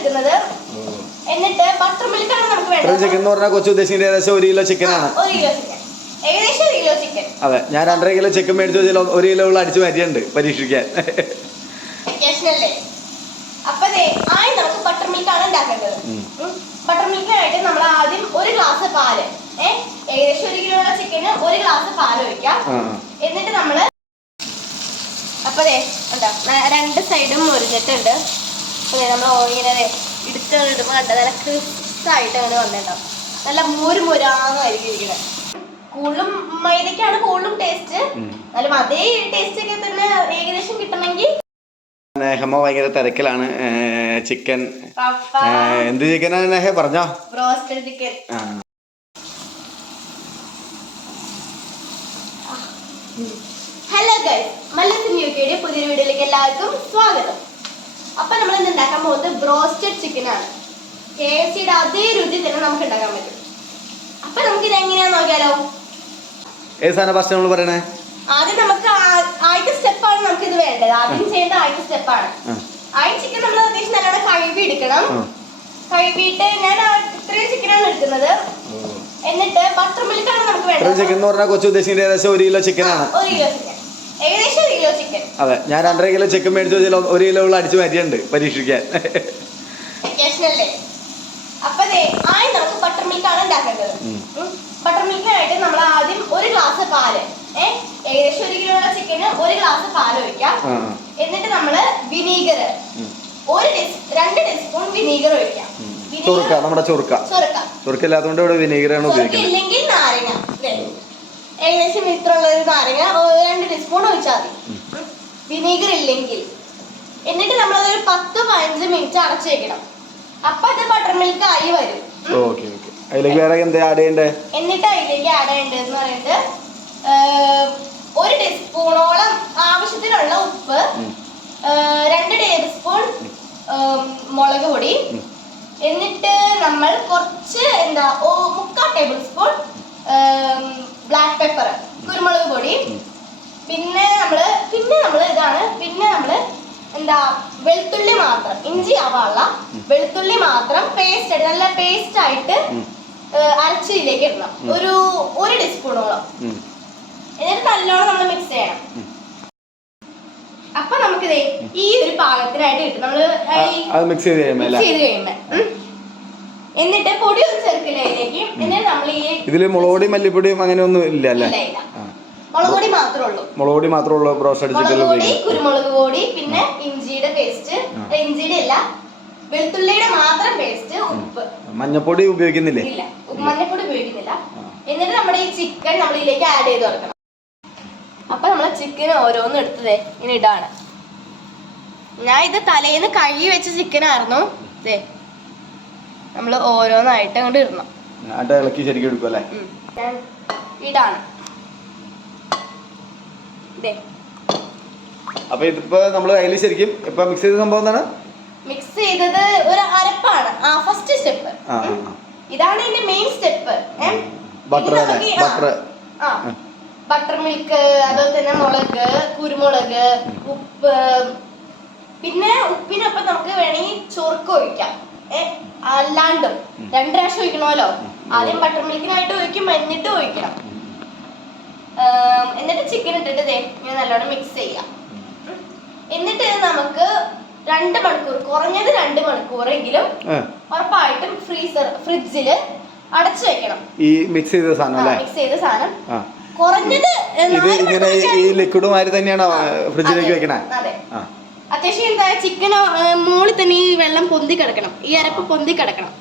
എടുക്കുന്നത്. എന്നിട്ട് ബട്ടർ മിൽക്കാണ് നമുക്ക് വേണ്ടത്. ചിക്കൻ എന്ന് പറഞ്ഞാൽ കൊച്ചു ഉദ്ദേശിക്കുന്നത് ഏകദേശം 1 കിലോ ചിക്കൻ ആണ്. 1 കിലോ ചിക്കൻ, ഏകദേശം 1 കിലോ ചിക്കൻ. അതെ, ഞാൻ 2.5 കിലോ ചിക്കൻ മേടിച്ചു വെച്ചാൽ 1 കിലോ അടിച്ചു മാറ്റിയുണ്ട് പരീക്ഷിക്കാൻ. അപ്പൊ ആദ്യം നമുക്ക് ബട്ടർ മിൽക്കാണ് ഉണ്ടാക്കേണ്ടത്. ബട്ടർ മിൽക്കിനായിട്ട് നമ്മൾ ആദ്യം 1 ഗ്ലാസ് പാല്, ഏകദേശം 1 കിലോയുടെ ചിക്കന് 1 ഗ്ലാസ് പാല് ഒഴിക്കാം. എന്നിട്ട് നമ്മള് അപ്പൊ രണ്ട് സൈഡും മുരിഞ്ഞിട്ടുണ്ട്. നമ്മൾ ഇങ്ങനെ ഇടുമ്പോ നല്ല ക്രിസ്പായിട്ട് അങ്ങനെ വന്നിട്ടുണ്ടാവും. നല്ല മുരാന്ന് ഇരിക്കുന്നത്. കൂടുതലും മൈദക്കാണ് കൂടുതലും ടേസ്റ്റ്. എന്നാലും അതേ ടേസ്റ്റ് ഒക്കെ തന്നെ ഏകദേശം കിട്ടണമെങ്കിൽ. നെഹമ്മ ഭയങ്കര തിരക്കിലാണ്. ചിക്കൻ എന്ത് ചിക്കനാണ് നെഹ പറഞ്ഞോ? Broasted chicken. ഹലോ ഗൈസ്, മല്ലസിൻ യുകെയുടെ പുതിയൊരു വീഡിയോയിലേക്ക് എല്ലാവർക്കും സ്വാഗതം. അപ്പൊ നമ്മൾ ഇന്ന് ഉണ്ടാക്കാൻ പോകുന്നത് ബ്രോസ്റ്റഡ് ചിക്കൻ ആണ്. KFCയുടെ അതേ രുചി തന്നെ നമുക്ക് ഉണ്ടാക്കാൻ പറ്റും. അപ്പൊ നമുക്ക് ഇത് എങ്ങനെയാന്ന് നോക്കിയാലോ? ഏത് സാധനം ഫസ്റ്റ് നമ്മൾ പറയണേ? ആദ്യം നമുക്ക് ആദ്യത്തെ സ്റ്റെപ്പാണ് നമുക്ക് ഇത് വേണ്ടത്. ആദ്യം ചെയ്യേണ്ട ആദ്യത്തെ സ്റ്റെപ്പാണ്. ആദ്യം ചിക്കൻ നമ്മൾ അത്യാവശ്യം നല്ലോണം കഴുകി എടുക്കണം. കഴുകിയിട്ട് ഞാൻ ഇത്രയും ചിക്കനാണ് എടുക്കുന്നത്. എന്നിട്ട് ബട്ടർ മിൽക്കാണ് നമുക്ക് വേണ്ടത്. ചിക്കൻ എന്ന് പറഞ്ഞാൽ കൊച്ചു ഉദ്ദേശിക്കുന്നത് ഏകദേശം 1 കിലോ ചിക്കൻ ആണ്. 1 കിലോ ചിക്കൻ, ഏകദേശം 1 കിലോ ചിക്കൻ. അതെ, ഞാൻ 2.5 കിലോ ചിക്കൻ മേടിച്ചു വെച്ചാൽ 1 കിലോ അടിച്ചു മാറ്റിയുണ്ട് പരീക്ഷിക്കാൻ. അപ്പൊ ആദ്യം നമുക്ക് ബട്ടർ മിൽക്കാണ് ഉണ്ടാക്കേണ്ടത്. ബട്ടർ മിൽക്കിനായിട്ട് നമ്മൾ ആദ്യം 1 ഗ്ലാസ് പാല്, ഏകദേശം 1 കിലോയുടെ ചിക്കന് 1 ഗ്ലാസ് പാല് ഒഴിക്കാം. എന്നിട്ട് നമ്മള് വിനീഗർ 2 ടീസ്പൂൺ വിനീഗർ ഒഴിക്കാം. നമ്മുടെ ചൊറുക്ക ഇല്ലാത്തതുകൊണ്ട് ഇവിടെ വിനീഗറാണ് ഉപയോഗിക്കുന്നത്. ഇല്ലെങ്കിൽ നാരങ്ങ, ഏകദേശം ഇത്രയുള്ള ഒരു നാരങ്ങ 2 ടീസ്പൂൺ ഒഴിച്ചാൽ മതി, വിനീഗർ ഇല്ലെങ്കിൽ. എന്നിട്ട് നമ്മളതൊരു 10-15 മിനിറ്റ് അടച്ചു വെക്കണം. അപ്പൊ അത് ബട്ടർ മിൽക്ക് ആയി വരും. അതിലേക്ക് വേറെ എന്താ ആഡ് ചെയ്യണ്ടേ? എന്നിട്ട് അതിലേക്ക് ആഡ് ചെയ്യേണ്ടതെന്ന് പറയുന്നത് 1 ടീസ്പൂണോളം ആവശ്യത്തിനുള്ള ഉപ്പ്, 2 ടേബിൾ സ്പൂൺ മുളക് പൊടി, എന്നിട്ട് നമ്മൾ കുറച്ച് 3/4 ടേബിൾ സ്പൂൺ ബ്ലാക്ക് പെപ്പർ, കുരുമുളക് പൊടി, പിന്നെ നമ്മള് വെളുത്തുള്ളി മാത്രം, ഇഞ്ചി ആവാനുള്ള വെളുത്തുള്ളി മാത്രം പേസ്റ്റ് ആയിട്ട് നല്ല പേസ്റ്റ് ആയിട്ട് അരച്ചിലേക്ക് ഇടണം, ഒരു 1 ടീസ്പൂണോളം. എന്നിട്ട് നല്ലോണം നമ്മൾ മിക്സ് ചെയ്യണം. അപ്പൊ നമുക്കിത് ഈ ഒരു പാകത്തിനായിട്ട് കിട്ടും. നമ്മള് മിക്സ് ചെയ്ത് കഴിയുമ്പോ എന്നിട്ട് പൊടി ഒന്നും ചേർക്കില്ല ഇതിലേക്ക്. എന്നിട്ട് നമ്മൾ ഇതില് മുളകുപൊടി മല്ലിപ്പൊടിയും അങ്ങനെ ഒന്നും ഇല്ല അല്ലേ? മുളക് പൊടി മാത്രമേ ഉള്ളൂ. ബ്രോസ്റ്റഡ് ചിക്കൻ, കുരുമുളക് പൊടി, പിന്നെ ഇഞ്ചിയുടെ പേസ്റ്റ്, ഇഞ്ചിയുടെ അല്ല വെളുത്തുള്ളിയുടെ മാത്രം പേസ്റ്റ്, ഉപ്പ്. മഞ്ഞപ്പൊടി ഉപയോഗിക്കുന്നില്ലേ? ഇല്ല, മഞ്ഞപ്പൊടി ഉപയോഗിക്കുന്നില്ല. എന്നിട്ട് നമ്മുടെ ഈ ചിക്കൻ നമ്മൾ ഇതിലേക്ക് ആഡ് ചെയ്ത് കൊടുക്കണം. അപ്പൊ നമ്മളെ ചിക്കൻ ഓരോന്നും എടുത്തതേ ഇനി ഇടാണ്. ഞാൻ ഇത് തലേന്ന് കഴുകി വെച്ച ചിക്കനായിരുന്നു. നമ്മൾ ഓരോന്നായിട്ട് അങ്ങോട്ട് ഇടണം. ഇളക്കി ശരിക്കും എടുക്കും അല്ലേ? ഇടാണ്. അപ്പൊ ഇതിപ്പോ നമ്മള് അതിൽ ശരിക്കും ഇപ്പൊ മിക്സ് ചെയ്ത സംഭവം എന്താണ്? മിക്സ് ചെയ്തത് ഒരു അരപ്പാണ്. ഫസ്റ്റ് സ്റ്റെപ്പ് ഇതാണ്. ഇതിന്റെ മെയിൻ സ്റ്റെപ്പ് ബട്ടർ മിൽക്ക്, അതുപോലെ തന്നെ മുളക്, കുരുമുളക്, ഉപ്പ്. പിന്നെ ഉപ്പിനൊപ്പം നമുക്ക് വേണമെങ്കിൽ ചൊറുക്ക ഒഴിക്കാം. അല്ലാണ്ടും 2 പ്രാവശ്യം ഒഴിക്കണമല്ലോ. ആദ്യം ബട്ടർ മിൽക്കിനായിട്ട് ഒഴിക്കും, എന്നിട്ട് ഒഴിക്കണം. എന്നിട്ട് ചിക്കൻ ഇട്ടിട്ട് ഇങ്ങനെ നല്ലോണം മിക്സ് ചെയ്യാം. എന്നിട്ട് നമുക്ക് 2 മണിക്കൂർ, കുറഞ്ഞത് 2 മണിക്കൂറെങ്കിലും ഉറപ്പായിട്ടും ഫ്രിഡ്ജില് അടച്ചു വെക്കണം. ഈ മിക്സ് ചെയ്ത സാധനം കുറഞ്ഞത് ഈ ലിക്വിഡ് മാതിരി തന്നെയാണ് ഫ്രിഡ്ജിലേക്ക് വെക്കണേ. അതെ, അത്യാവശ്യം ചിക്കൻ മുകളിൽ തന്നെ ഈ വെള്ളം പൊന്തി കിടക്കണം, ഈ അരപ്പ് പൊന്തി കിടക്കണം.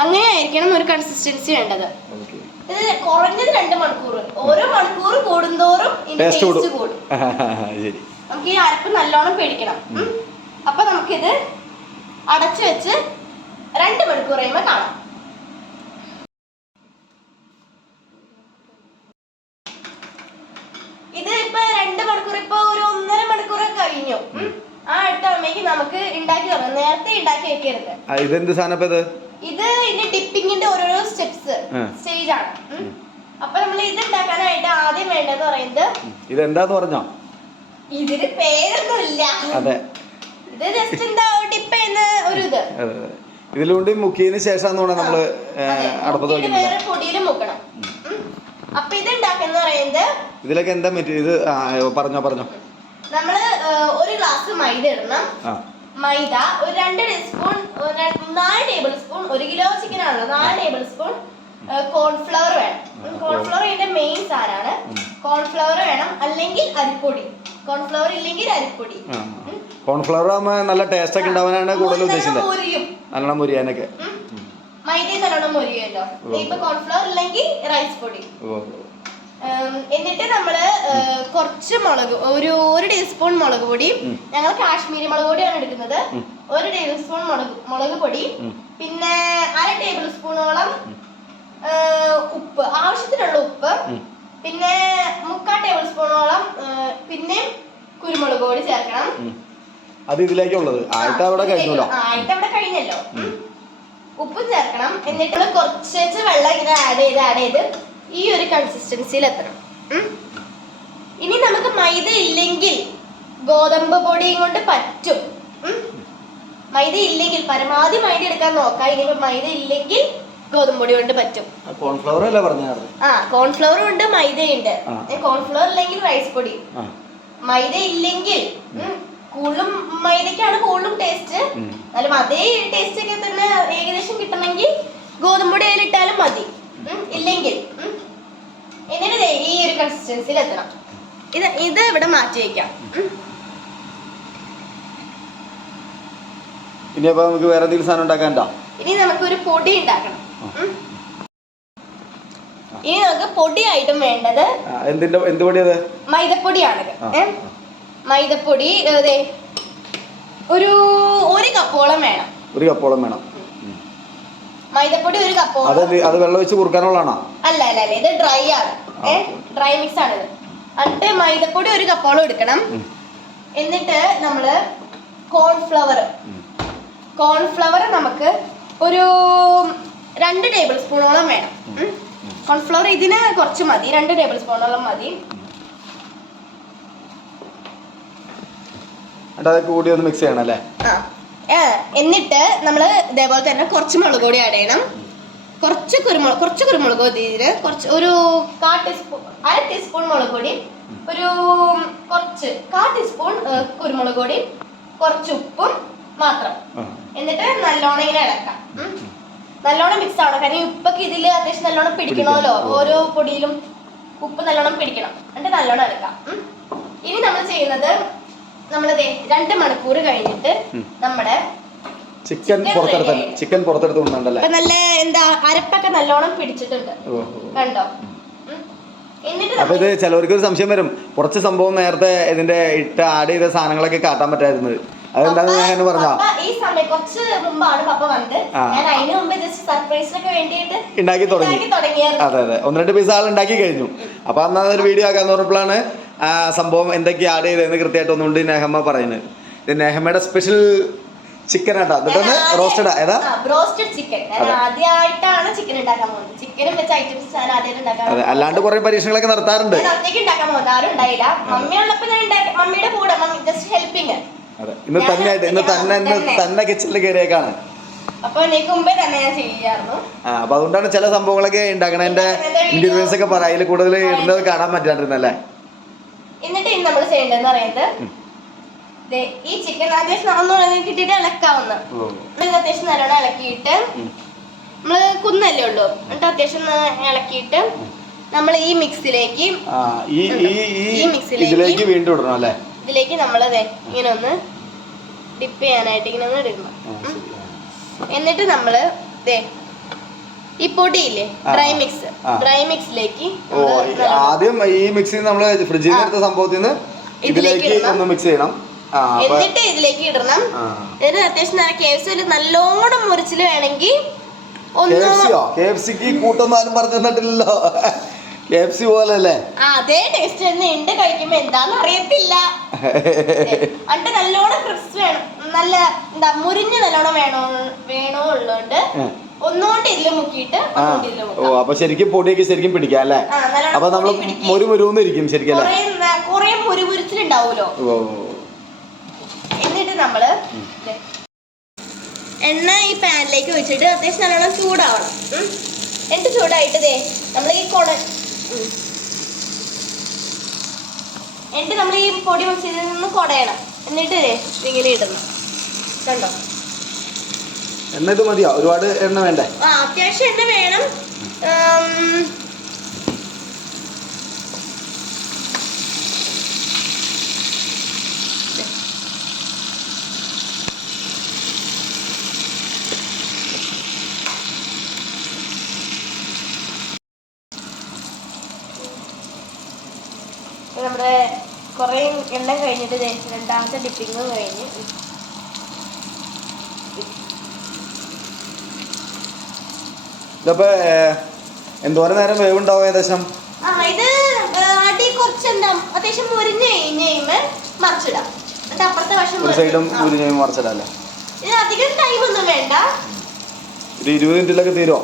അങ്ങനെ ആയിരിക്കണം ഒരു കൺസിസ്റ്റൻസി വേണ്ടത്. ഇത് കുറഞ്ഞത് 2 മണിക്കൂർ. ഓരോ മണിക്കൂർ കൂടുന്തോറും ടേസ്റ്റ് കൂടും. നമുക്ക് ഈ അരപ്പ് നല്ലോണം പേടിക്കണം. അപ്പൊ നമുക്കിത് അടച്ചു വെച്ച് 2 മണിക്കൂർ കഴിയുമ്പോ കാണാം. ഇത് ഇപ്പൊ 2 മണിക്കൂർ, ഇപ്പൊ ഒരു 1.5 മണിക്കൂർ കഴിഞ്ഞു. ആ അടുത്ത അമ്മയ്ക്ക് നമുക്ക് ഉണ്ടാക്കി തുടങ്ങാം. നേരത്തെ ഉണ്ടാക്കി വെക്കരുത്. ഇതെന്ത് സാധനം? ഇത് ഇതിന്റെ ഡിപ്പിങ്ങിന്റെ ഓരോരോ സ്റ്റേജ് ആണ്. അപ്പൊ നമ്മൾ ഇത് ഉണ്ടാക്കാനായിട്ട് ആദ്യം വേണ്ടത് പറയുന്നത് ഇതെന്താന്ന് പറഞ്ഞോ? ഇതിന് പേരൊന്നുമില്ല. ഇത് ജസ്റ്റ് ഡിപ്പ് ചെയ്യുന്ന ഒരു ഇത്. ഇതിലുകൊണ്ട് മുക്കിയതിന് ശേഷം നമ്മള് അടുപ്പത്ത് വേറെ പൊടിയിലും മുക്കണം. അപ്പൊ ഇത് ഉണ്ടാക്കുന്ന പറയുന്നത് ഇതിലൊക്കെ എന്താ ഇത് പറഞ്ഞോ. നമ്മള് ഒരു ഗ്ലാസ് മൈദ ഇടണം. മൈദ ഒരു 2 teaspoon 4 table spoon 1 kilo chicken ആണല്ലോ 4 ടേബിൾ സ്പൂൺ കോൺഫ്ലവർ വേണം. കോൺഫ്ലവർ ഇതിന്റെ മെയിൻ സാധനമാണ്. കോൺഫ്ലവർ വേണം, അല്ലെങ്കിൽ അരിപ്പൊടി. കോൺഫ്ലവർ ഇല്ലെങ്കിൽ അരിപ്പൊടി. കോൺഫ്ലവർ ആകുമ്പോൾ നല്ല ടേസ്റ്റ് ഒക്കെ ഉണ്ടാവാനാണ് കൂടുതൽ ഉദ്ദേശിച്ചത്. നല്ലോണം മുരിയാനൊക്കെ മൈദ നല്ലോണം മുരിയുമല്ലോ. ഇപ്പൊ കോൺഫ്ലവർ ഇല്ലെങ്കിൽ റൈസ് പൊടി. എന്നിട്ട് നമ്മള് കുറച്ച് മുളക് ഒരു ടീസ്പൂൺ മുളക് പൊടി, ഞങ്ങൾ കാശ്മീരി മുളക് പൊടിയാണ് എടുക്കുന്നത്. 1 ടേബിൾ സ്പൂൺ മുളക് പൊടി, പിന്നെ 1/2 ടേബിൾ സ്പൂണോളം ഉപ്പ്, ആവശ്യത്തിനുള്ള ഉപ്പ്, പിന്നെ 3/4 ടേബിൾ സ്പൂണോളം പിന്നെ കുരുമുളക് പൊടി ചേർക്കണം. അത് ഇതിലേക്കുള്ളത് അവിടെ കഴിഞ്ഞല്ലോ. ഉപ്പും ചേർക്കണം. എന്നിട്ട് കുറച്ച് വെള്ളം ഇങ്ങനെ ആഡ് ചെയ്ത് ഈ ഒരു കൺസിസ്റ്റൻസിയിൽ എത്തണം. ഇനി നമുക്ക് മൈദ ഇല്ലെങ്കിൽ ഗോതമ്പ് പൊടിയും കൊണ്ട് പറ്റും. മൈദ ഇല്ലെങ്കിൽ പരമാവധി മൈദ എടുക്കാൻ നോക്കാം. ഇനിയിപ്പോ മൈദ ഇല്ലെങ്കിൽ ഗോതമ്പ് പൊടി കൊണ്ട് പറ്റും. കോൺഫ്ലവർ ഉണ്ട്, മൈദയുണ്ട്. കോൺഫ്ലവർ ഇല്ലെങ്കിൽ റൈസ് പൊടി. മൈദ ഇല്ലെങ്കിൽ കൂടുതലും മൈദക്കാണ് കൂടുതലും ടേസ്റ്റ്. എന്നാലും അതേ ടേസ്റ്റ് ഒക്കെ തന്നെ ഏകദേശം കിട്ടണമെങ്കിൽ ഗോതമ്പ് പൊടി അതിലിട്ടാലും മതി. ഇല്ലെങ്കിൽ എന്നിട്ട് ഈ ഒരു കൺസിസ്റ്റൻസിയിൽ എത്തണം. ഇത് ഇവിടെ മാറ്റി വെക്കാം. ഇനി നമുക്ക് വേറെ എന്തെങ്കിലും സാധനം ഉണ്ടാക്കാനുണ്ടോ? ഇനി നമുക്ക് ഒരു പൊടി ഉണ്ടാക്കണം. ഇനി നമുക്ക് പൊടിയായിട്ടും വേണ്ടത് എന്ത് പൊടിയത്? മൈദപ്പൊടിയാണിത്. മൈദപ്പൊടി ഒരു കപ്പോളം വേണം. മൈദപ്പൊടി 1 കപ്പോളം. അത് വെള്ളം ഒഴിച്ച് കുറുക്കാനുള്ളതാണോ? അല്ല, ഇത് ഡ്രൈ ആണ്. ഡ്രൈ മിക്സ് ആണിത്. എന്നിട്ട് മൈദപ്പൊടി 1 കപ്പോളം എടുക്കണം. എന്നിട്ട് നമ്മള് കോൺഫ്ലവർ നമുക്ക് ഒരു 2 ടേബിൾ സ്പൂണോളം വേണം. കോൺഫ്ലവർ ഇതിന് കുറച്ച് മതി, 2 ടേബിൾ സ്പൂണോളം മതി. കൂടി ഒന്ന് മിക്സ് ചെയ്യണം അല്ലേ? എന്നിട്ട് നമ്മള് ഇതേപോലെ തന്നെ കുറച്ച് മുളക് പൊടി ആഡ് ചെയ്യണം. കുറച്ച് കുരുമുളക് പൊടി, ഒരു 1/4 ടീസ്പൂൺ മുളക് പൊടി, ഒരു 1/4 ടീസ്പൂൺ കുരുമുളക് പൊടി, കുറച്ച് ഉപ്പും മാത്രം. എന്നിട്ട് നല്ലോണം ഇങ്ങനെ ഇളക്കാം. നല്ലോണം മിക്സ് ആവണം. കാരണം ഉപ്പൊക്കെ ഇതിൽ അത്യാവശ്യം നല്ലോണം പിടിക്കണമല്ലോ. ഓരോ പൊടിയിലും ഉപ്പ് നല്ലോണം പിടിക്കണം. എന്നിട്ട് നല്ലോണം ഇളക്കാം. ഇനി നമ്മൾ ചെയ്യുന്നത് 2 മണിക്കൂർ കഴിഞ്ഞിട്ട് നമ്മുടെ ചിക്കൻ പുറത്തെടുത്ത് നല്ല അരപ്പൊക്കെ നല്ലോണം പിടിച്ചിട്ടുണ്ട്. കണ്ടോ? അപ്പൊ ഇത് ചിലവർക്ക് ഒരു സംശയം വരും, കുറച്ച് സംഭവം നേരത്തെ ഇതിന്റെ ആഡ് ചെയ്ത സാധനങ്ങളൊക്കെ കാട്ടാൻ പറ്റായിരുന്നത്. അതെന്താന്ന് ഞാൻ പറഞ്ഞാ ഈ സമയം കുറച്ച് മുമ്പാണ് പപ്പ വന്നത്. ഞാൻ അതിന് മുമ്പ് ജസ്റ്റ് സർപ്രൈസിനൊക്കെ വേണ്ടിയിട്ട് ഉണ്ടാക്കി തുടങ്ങിയായിരുന്നു. അതെ 1-2 പീസ് ആൾ ഉണ്ടാക്കി കഴിഞ്ഞു. അപ്പൊ അന്ന് ഒരു വീഡിയോ ആക്കാന്ന് പറഞ്ഞപ്പോഴാണ് സംഭവം എന്തൊക്കെ ആഡ് ചെയ്തതെന്ന് കൃത്യമായിട്ട് ഒന്നുകൊണ്ട് നെഹമ്മ പറയുന്നത്. ഇത് നെഹമ്മയുടെ സ്പെഷ്യൽ ചിക്കൻ ആട്ടാ. എന്നിട്ട് ബ്രോസ്റ്റഡ് ചിക്കൻ ആദ്യമായിട്ടാണ് ചിക്കൻ ഉണ്ടാക്കാൻ പോകുന്നത്. ചിക്കനും വെച്ച ഐറ്റംസ് ഞാൻ ആദ്യമായിട്ട് ഉണ്ടാക്കാൻ. അതെ, അല്ലാണ്ട് കുറെ പരീക്ഷണങ്ങളൊക്കെ നടത്താറുണ്ട്. ഒറ്റയ്ക്ക് ഉണ്ടാക്കാൻ പോകുന്നത് ആരും ഉണ്ടായില്ല. മമ്മിയുള്ളപ്പോ ഞാൻ ഉണ്ടാക്കി, മമ്മിയുടെ കൂടെ ജസ്റ്റ് ഹെൽപ്പിങ്. അതെ, ഇന്ന് തന്നെ കിച്ചണിൽ കയറിയേക്കാണ്. അപ്പൊ എനിക്ക് മുമ്പേ തന്നെ ഞാൻ ചെയ്യാറുണ്ട്. അപ്പൊ അതുകൊണ്ടാണ് ചില സംഭവങ്ങളൊക്കെ ഉണ്ടാക്കണതിന്റെ ഇൻഗ്രീഡിയൻസ് ഒക്കെ അതിൽ കൂടുതൽ ഇടുന്നത് കാണാൻ പറ്റാണ്ടിരുന്നല്ലേ. എന്നിട്ട് ഇനി നമ്മൾ ചെയ്യേണ്ടതെന്ന് പറയുന്നത് ഈ ചിക്കൻ അത്യാവശ്യം കിട്ടിയിട്ട് ഇളക്കാവുന്ന അത്യാവശ്യം നല്ലോണം ഇളക്കിയിട്ട് നമ്മള് കുന്നല്ലേ ഉള്ളൂ. എന്നിട്ട് അത്യാവശ്യം ഇളക്കിയിട്ട് നമ്മൾ ഈ മിക്സിലേക്ക് വീണ്ടും ഇടണം അല്ലേ? ഇതിലേക്ക് നമ്മൾ ഇങ്ങനെ ഒന്ന് ഡിപ്പ് ചെയ്യാനായിട്ട് ഇങ്ങനെ ഒന്ന് ഇടണം. എന്നിട്ട് നമ്മള് ഈ പൊടിയില്ലേ ഡ്രൈ മിക്സിലേക്ക് ആദ്യം ഈ മിക്സിൽ നമ്മൾ ഫ്രിഡ്ജിൽ നിന്ന് എടുത്ത സംഭവത്തിൽ നിന്ന് ഇതിലേക്ക് ഒന്ന് മിക്സ് ചെയ്യണം. എന്നിട്ട് ഇതിലേക്ക് ഇടണം. എന്നിട്ട് അത്യാവശ്യം KFC നല്ലോണം മുറിച്ചില് വേണമെങ്കിൽ KFCക്ക് കൂട്ടൊന്നും ആരും പറഞ്ഞു തന്നിട്ടില്ലല്ലോ. KFC പോലെ അല്ലേ? അതേ ടേസ്റ്റ് തന്നെ ഉണ്ട്. കഴിക്കുമ്പോ എന്താന്ന് അറിയത്തില്ല. എന്നിട്ട് നല്ലോണം ക്രിസ്പ് വേണം, നല്ല മുരിഞ്ഞ് നല്ലോണം വേണോ ഉള്ളതുകൊണ്ട് ഒന്നുകൊണ്ട് ഇതില് മുക്കിയിട്ട് അപ്പൊ ശരിക്കും പൊടിയൊക്കെ ശരിക്കും പിടിക്കാം അല്ലേ? അപ്പൊ നമ്മള് മുരുമുരുന്നിരിക്കും ശരിക്കും അല്ലേ? കൊറേ മുരുമുരിച്ചിലുണ്ടാവൂലോ. എന്നിട്ട് നമ്മള് എണ്ണ ഈ പാനിലേക്ക് ഒഴിച്ചിട്ട് അത്യാവശ്യം നല്ലോണം ചൂടാവണം. എന്നിട്ട് ചൂടായിട്ട് നമ്മൾ ഈ എന്നിട്ട് നമ്മൾ ഈ പൊടി മിക്സിയിൽ നിന്ന് കുടയണം. എന്നിട്ട് ഇങ്ങനെ ഇടണം. കണ്ടോ? എണ്ണ ഇത് മതിയോ? ഒരുപാട് എണ്ണ വേണ്ടേ? അത്യാവശ്യം എണ്ണ വേണം. നമ്മുടെ കുറേ എണ്ണം കഴിഞ്ഞിട്ട് രണ്ടാമത്തെ ഡിപ്പിങ്ങും കഴിഞ്ഞ് ഇതപ്പോ എന്തോരം നേരം വേവുണ്ടാവും ഏകദേശം? ഇത് അടി കുറച്ചെന്താ അത്യാവശ്യം മുരിഞ്ഞ് കഴിഞ്ഞ് മറിച്ചിടാം. എന്നിട്ട് അപ്പുറത്തെ വശം ഒരു സൈഡും മുരിഞ്ഞ് മറിച്ചിടാല്ലേ? ഇത് അധികം ടൈം ഒന്നും വേണ്ട. ഒരു 20 മിനിറ്റിലൊക്കെ തീരുമോ?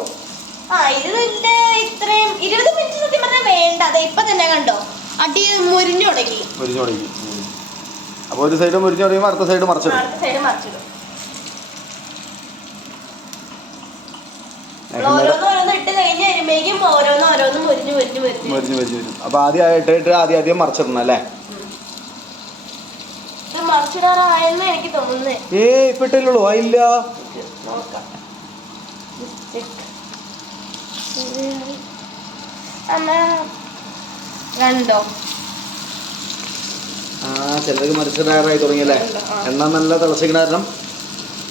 20 മിനിറ്റ് ഇത്രയും 20 മിനിറ്റ് സത്യം പറഞ്ഞാൽ വേണ്ട. അതെ ഇപ്പൊ തന്നെ കണ്ടോ അടി മുരിഞ്ഞു തുടങ്ങി. അപ്പൊ ഒരു സൈഡ് മുരിഞ്ഞു തുടങ്ങുമ്പോൾ അടുത്ത സൈഡ് മറിച്ചിടും. ഓരോന്നോരോന്ന് ഇട്ട് കഴിഞ്ഞ് വരുമ്പോഴേക്കും ഓരോന്നോരോന്ന് മുരിഞ്ഞു വരും. അപ്പൊ ആദ്യം മറിച്ചിടണം അല്ലേ? മറിച്ചിടാറായെന്ന് എനിക്ക് തോന്നുന്നേ. ഇപ്പൊ ഇട്ടില്ലല്ലോ. ആയില്ല. നോക്കാം. കണ്ടോ? ചിലർക്ക് മറിച്ചിടാറായി തുടങ്ങിയല്ലേ? എണ്ണ നല്ല തിളച്ചിക്കണ കാരണം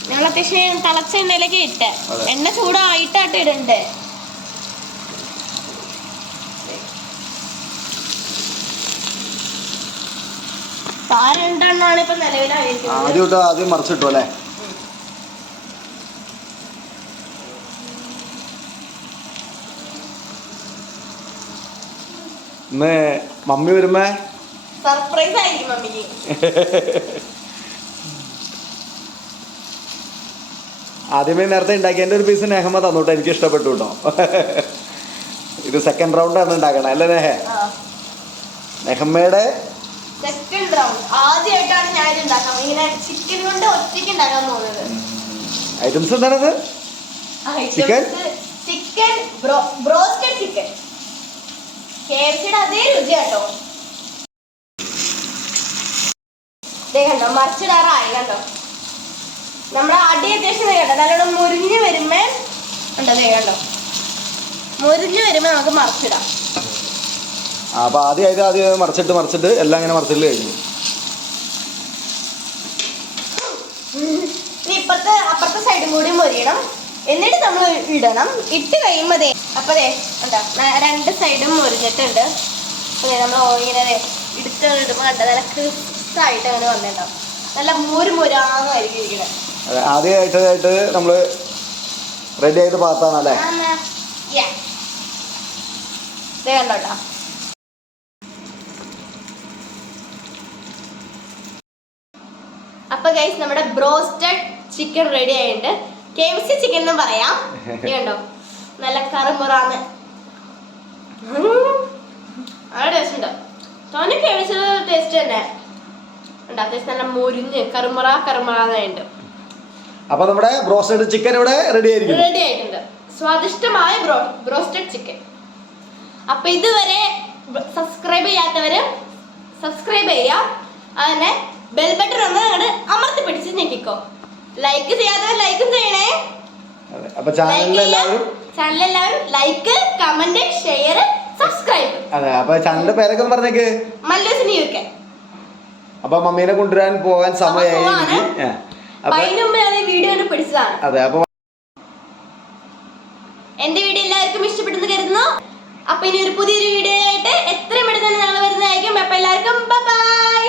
ഞങ്ങൾ അത്യാവശ്യം തിളച്ച എണ്ണയിലേക്ക് ഇട്ട് എണ്ണ ചൂടായിട്ടാട്ട് ഇടണ്ടേ. രണ്ടെണ്ണമാണ് ഇപ്പൊ നിലവിലായിരിക്കുന്നത്. ആദ്യം മറിച്ചിട്ടു അല്ലേ? ഇന്ന് മമ്മി വരുമ്പോ സർപ്രൈസ് ആയിരിക്കും മമ്മിക്ക്. ആദ്യമേ നേരത്തെ ഉണ്ടാക്കിയതിന്റെ ഒരു പീസ് നെഹമ്മ തന്നോട്ടോ. എനിക്ക് ഇഷ്ടപ്പെട്ടു കേട്ടോ. ഇത് സെക്കൻഡ് റൗണ്ട് ആണ് ഉണ്ടാക്കണേ അല്ലേ നെഹമ്മയുടെ സെക്കൻഡ് റൗണ്ട് ആദ്യമായിട്ടാണ് ഞാൻ ഉണ്ടാക്കാം. ഇങ്ങനെ ചിക്കൻ കൊണ്ട് ഒറ്റയ്ക്ക് ഉണ്ടാക്കാൻ പോകുന്നത്. ഐറ്റംസ് എന്താണത്? Chicken broasted chicken. KFCയുടെ അതേ രുചി കേട്ടോ. കണ്ടോ മറിച്ചിടാറായി. കണ്ടോ നമ്മുടെ അടി അത്യാവശ്യം കണ്ടോ നല്ലോണം മുരിഞ്ഞ് വരുമ്പോ കണ്ടോ മുരിഞ്ഞ് വരുമ്പോ നമുക്ക് മറിച്ചിടാം. അപ്പൊ ആദ്യം മറിച്ചിട്ട് എല്ലാം ഇങ്ങനെ മറിച്ചിട്ട് കഴിഞ്ഞു. ഇനി അപ്പുറത്തെ സൈഡും കൂടി മൊരിയണം. എന്നിട്ട് നമ്മൾ ഇടണം. ഇട്ട് കഴിയുമ്പോ അപ്പതേ എന്താ രണ്ട് സൈഡും മൊരിഞ്ഞിട്ടുണ്ട്. നമ്മൾ ഇങ്ങനെ ഇടുമ്പോ കണ്ട നല്ല ക്രിസ്പായിട്ട് അങ്ങനെ വന്നിട്ടുണ്ടാവും. നല്ല മുരാന്നായിരിക്കും ഇരിക്കുന്നത്. ആദ്യമായിട്ട് നമ്മള് റെഡി ആയത് പാത്താണല്ലേ? കണ്ടോട്ടാ. അപ്പൊ ഗൈസ് നമ്മുടെ ബ്രോസ്റ്റഡ് ചിക്കൻ റെഡി ആയിട്ടുണ്ട്. KFC ചിക്കൻ എന്ന് പറയാം. കണ്ടോ നല്ല കറുമുറാന്ന് ടേസ്റ്റ് ഉണ്ട്. തോന്നി KFC ടേസ്റ്റ് തന്നെ ഉണ്ട്. അത്യാവശ്യം നല്ല മുരിഞ്ഞ് കറുമുറാന്നുണ്ട്. അപ്പൊ നമ്മുടെ ബ്രോസ്റ്റഡ് ചിക്കൻ ഇവിടെ റെഡി ആയിട്ടുണ്ട്. സ്വാദിഷ്ടമായ ബ്രോസ്റ്റഡ് ചിക്കൻ. അപ്പൊ ഇതുവരെ സബ്സ്ക്രൈബ് ചെയ്യാത്തവര് സബ്സ്ക്രൈബ് ചെയ്യാം. അതന്നെ ബെൽ ബട്ടൺ ഒന്ന് അങ്ങോട്ട് അമർത്തി പിടിച്ച് ഞെക്കിക്കോ. ലൈക്ക് ചെയ്യാത്തവർ ലൈക്കും ചെയ്യണേ. അപ്പൊ ചാനലെല്ലാവരും ലൈക്ക്, കമന്റ്, ഷെയർ, സബ്സ്ക്രൈബ്. അതെ. അപ്പൊ ചാനലിന്റെ പേരൊക്കെ പറഞ്ഞേക്ക്. മല്ലൂസിന് UK. അപ്പൊ മമ്മീനെ കൊണ്ടുവരാൻ പോകാൻ സമയമായി. വീഡിയോ പിടിച്ചതാണ്. അതെ. അപ്പൊ എന്റെ വീഡിയോ എല്ലാവർക്കും ഇഷ്ടപ്പെട്ടെന്ന് കരുതുന്നു. അപ്പൊ ഇനി ഒരു പുതിയൊരു വീഡിയോ ആയിട്ട് എത്രയും പെട്ടെന്ന് ഞങ്ങൾ വരുന്നതായിരിക്കും. അപ്പൊ എല്ലാവർക്കും ബൈ.